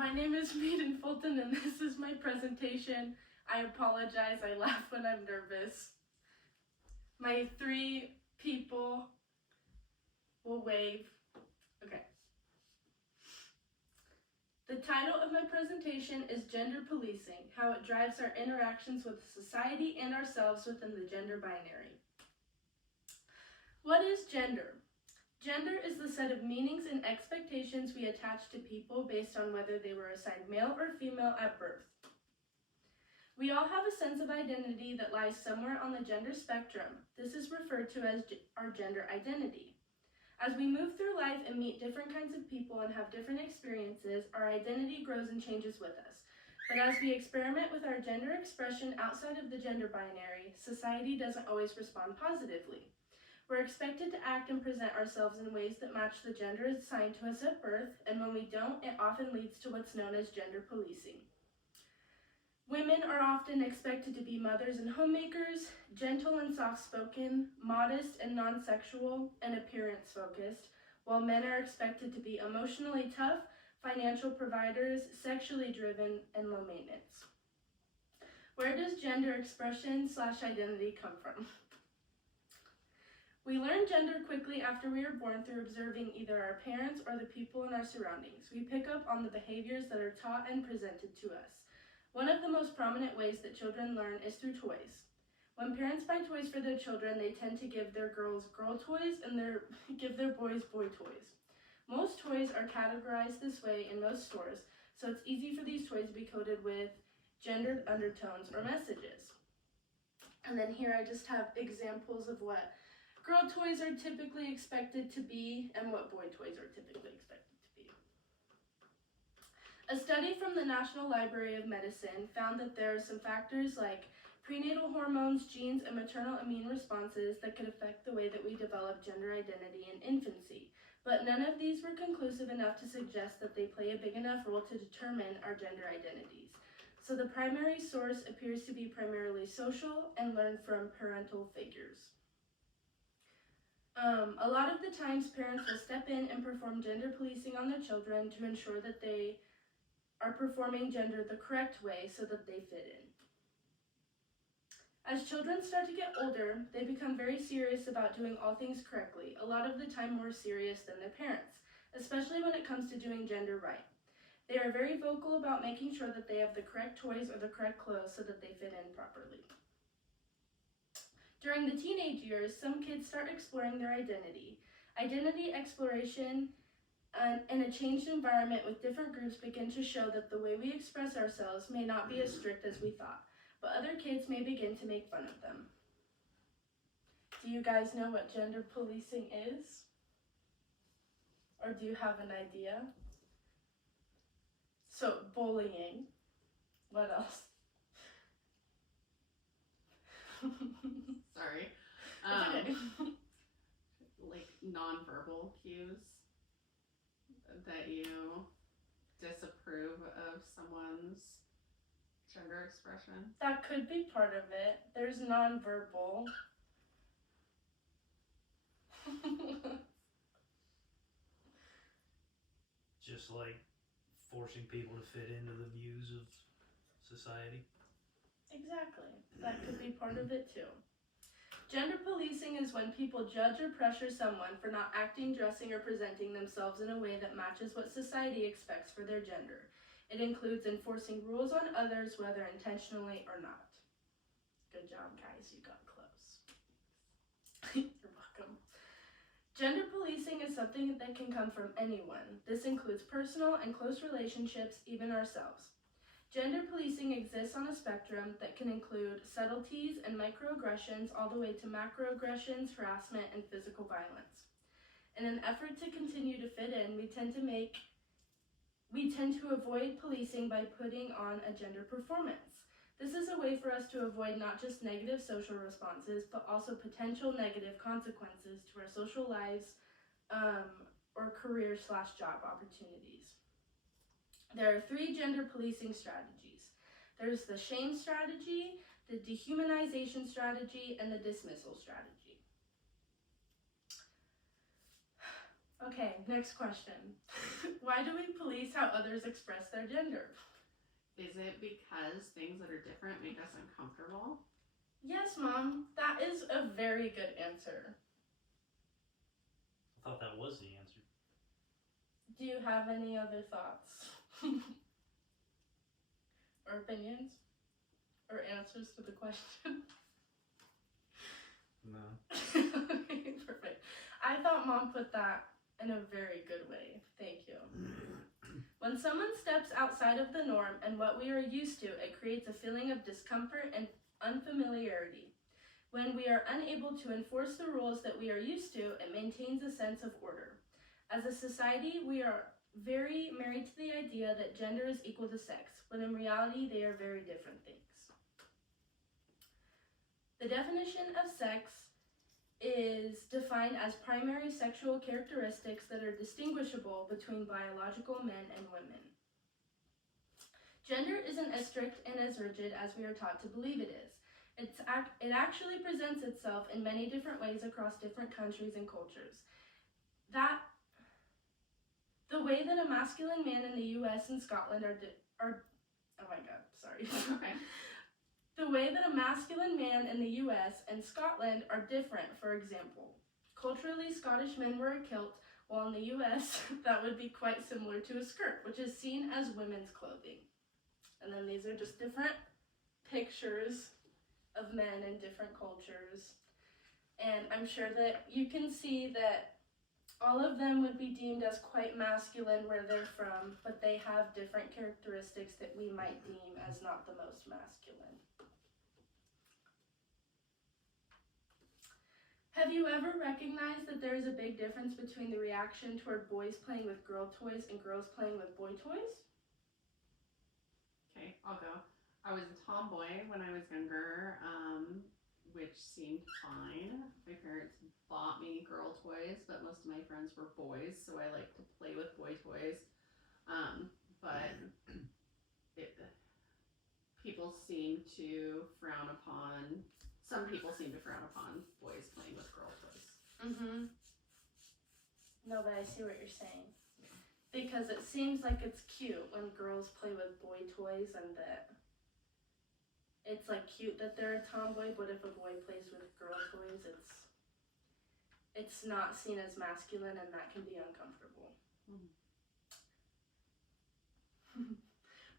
My name is Maiden Fulton and this is my presentation. I apologize, I laugh when I'm nervous. My 3 people will wave. Okay. The title of my presentation is Gender Policing, How It Drives Our Interactions with Society and Ourselves Within the Gender Binary. What is gender? Gender is the set of meanings and expectations we attach to people based on whether they were assigned male or female at birth. We all have a sense of identity that lies somewhere on the gender spectrum. This is referred to as our gender identity. As we move through life and meet different kinds of people and have different experiences, our identity grows and changes with us. But as we experiment with our gender expression outside of the gender binary, society doesn't always respond positively. We're expected to act and present ourselves in ways that match the gender assigned to us at birth, and when we don't, it often leads to what's known as gender policing. Women are often expected to be mothers and homemakers, gentle and soft-spoken, modest and non-sexual, and appearance-focused, while men are expected to be emotionally tough, financial providers, sexually driven, and low maintenance. Where does gender expression/identity come from? We learn gender quickly after we are born through observing either our parents or the people in our surroundings. We pick up on the behaviors that are taught and presented to us. One of the most prominent ways that children learn is through toys. When parents buy toys for their children, they tend to give their girls girl toys and give their boys boy toys. Most toys are categorized this way in most stores, so it's easy for these toys to be coded with gendered undertones or messages. And then here I just have examples of what girl toys are typically expected to be and what boy toys are typically expected to be. A study from the National Library of Medicine found that there are some factors like prenatal hormones, genes, and maternal immune responses that could affect the way that we develop gender identity in infancy, but none of these were conclusive enough to suggest that they play a big enough role to determine our gender identities. So the primary source appears to be primarily social and learned from parental figures. A lot of the times parents will step in and perform gender policing on their children to ensure that they are performing gender the correct way so that they fit in. As children start to get older, they become very serious about doing all things correctly, a lot of the time more serious than their parents, especially when it comes to doing gender right. They are very vocal about making sure that they have the correct toys or the correct clothes so that they fit in properly. During the teenage years, some kids start exploring their identity. Identity exploration and a changed environment with different groups begin to show that the way we express ourselves may not be as strict as we thought, but other kids may begin to make fun of them. Do you guys know what gender policing is? Or do you have an idea? So, bullying. What else? Sorry. Okay. Like nonverbal cues that you disapprove of someone's gender expression. That could be part of it. There's nonverbal. Just like forcing people to fit into the views of society. Exactly. That could be part of it too. Gender policing is when people judge or pressure someone for not acting, dressing, or presenting themselves in a way that matches what society expects for their gender. It includes enforcing rules on others, whether intentionally or not. Good job, guys. You got close. You're welcome. Gender policing is something that can come from anyone. This includes personal and close relationships, even ourselves. Gender policing exists on a spectrum that can include subtleties and microaggressions all the way to macroaggressions, harassment, and physical violence. In an effort to continue to fit in, we tend to avoid policing by putting on a gender performance. This is a way for us to avoid not just negative social responses, but also potential negative consequences to our social lives or career/job opportunities. There are 3 gender policing strategies. There's the shame strategy, the dehumanization strategy, and the dismissal strategy. Okay, next question. Why do we police how others express their gender? Is it because things that are different make us uncomfortable? Yes, Mom, that is a very good answer. I thought that was the answer. Do you have any other thoughts? Or opinions? Or answers to the question? No. Okay, perfect. I thought Mom put that in a very good way. Thank you. When someone steps outside of the norm and what we are used to, it creates a feeling of discomfort and unfamiliarity. When we are unable to enforce the rules that we are used to, it maintains a sense of order. As a society, we are very married to the idea that gender is equal to sex, when in reality, they are very different things. The definition of sex is defined as primary sexual characteristics that are distinguishable between biological men and women. Gender isn't as strict and as rigid as we are taught to believe it is. It actually presents itself in many different ways across different countries and cultures. The way that a masculine man in the US and Scotland oh my god, sorry. Okay. The way that a masculine man in the US and Scotland are different, for example. Culturally, Scottish men wear a kilt, while in the US, that would be quite similar to a skirt, which is seen as women's clothing. And then these are just different pictures of men in different cultures. And I'm sure that you can see that all of them would be deemed as quite masculine where they're from, but they have different characteristics that we might deem as not the most masculine. Have you ever recognized that there is a big difference between the reaction toward boys playing with girl toys and girls playing with boy toys? Okay, I'll go. I was a tomboy when I was younger, which seemed fine. My parents bought me girl toys, but most of my friends were boys, so I liked to play with boy toys. But people seem to frown upon, some people seem to frown upon boys playing with girl toys. Mm-hmm. No, but I see what you're saying. Because it seems like it's cute when girls play with boy toys and that it's like cute that they're a tomboy, but if a boy plays with girl toys, it's not seen as masculine and that can be uncomfortable.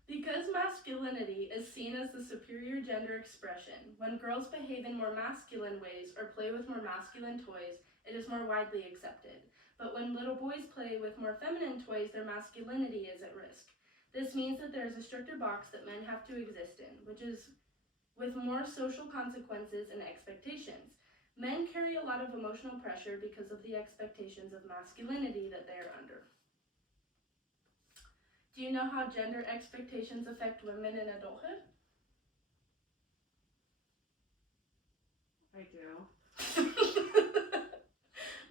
Because masculinity is seen as the superior gender expression, when girls behave in more masculine ways or play with more masculine toys, it is more widely accepted. But when little boys play with more feminine toys, their masculinity is at risk. This means that there is a stricter box that men have to exist in, which is with more social consequences and expectations. Men carry a lot of emotional pressure because of the expectations of masculinity that they are under. Do you know how gender expectations affect women in adulthood? I do.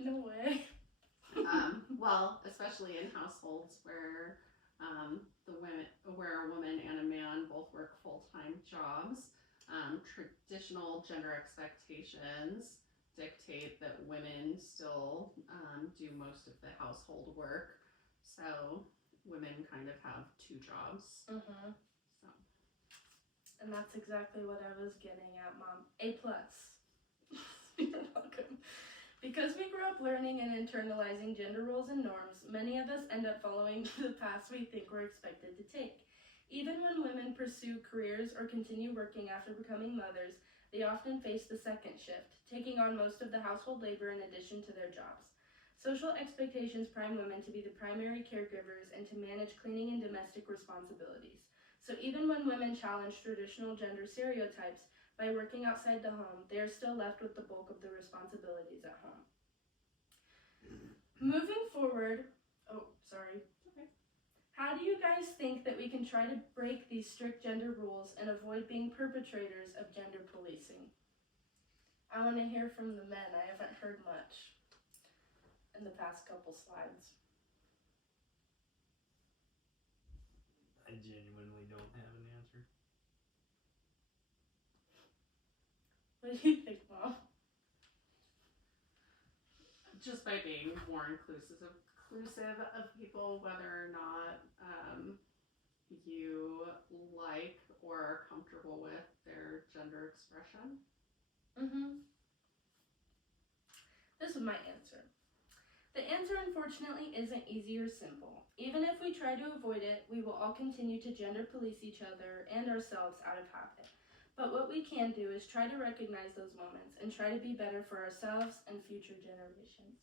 No way. Well, especially in households where where a woman and a man both work full-time jobs, traditional gender expectations dictate that women still do most of the household work. So women kind of have two jobs. Mm-hmm. So. And that's exactly what I was getting at, Mom. A+. You're welcome. Because we grew up learning and internalizing gender roles and norms, many of us end up following the paths we think we're expected to take. Even when women pursue careers or continue working after becoming mothers, they often face the second shift, taking on most of the household labor in addition to their jobs. Social expectations prime women to be the primary caregivers and to manage cleaning and domestic responsibilities. So even when women challenge traditional gender stereotypes, by working outside the home, they are still left with the bulk of the responsibilities at home. Moving forward, Okay. How do you guys think that we can try to break these strict gender rules and avoid being perpetrators of gender policing? I want to hear from the men. I haven't heard much in the past couple slides. I genuinely don't have an answer. What do you think, Mom? just by being more inclusive of people, whether or not you like or are comfortable with their gender expression. This is my answer. The answer, unfortunately, isn't easy or simple. Even if we try to avoid it, we will all continue to gender police each other and ourselves out of habit. But what we can do is try to recognize those moments and try to be better for ourselves and future generations.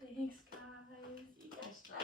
Thanks, guys. You guys Nice job,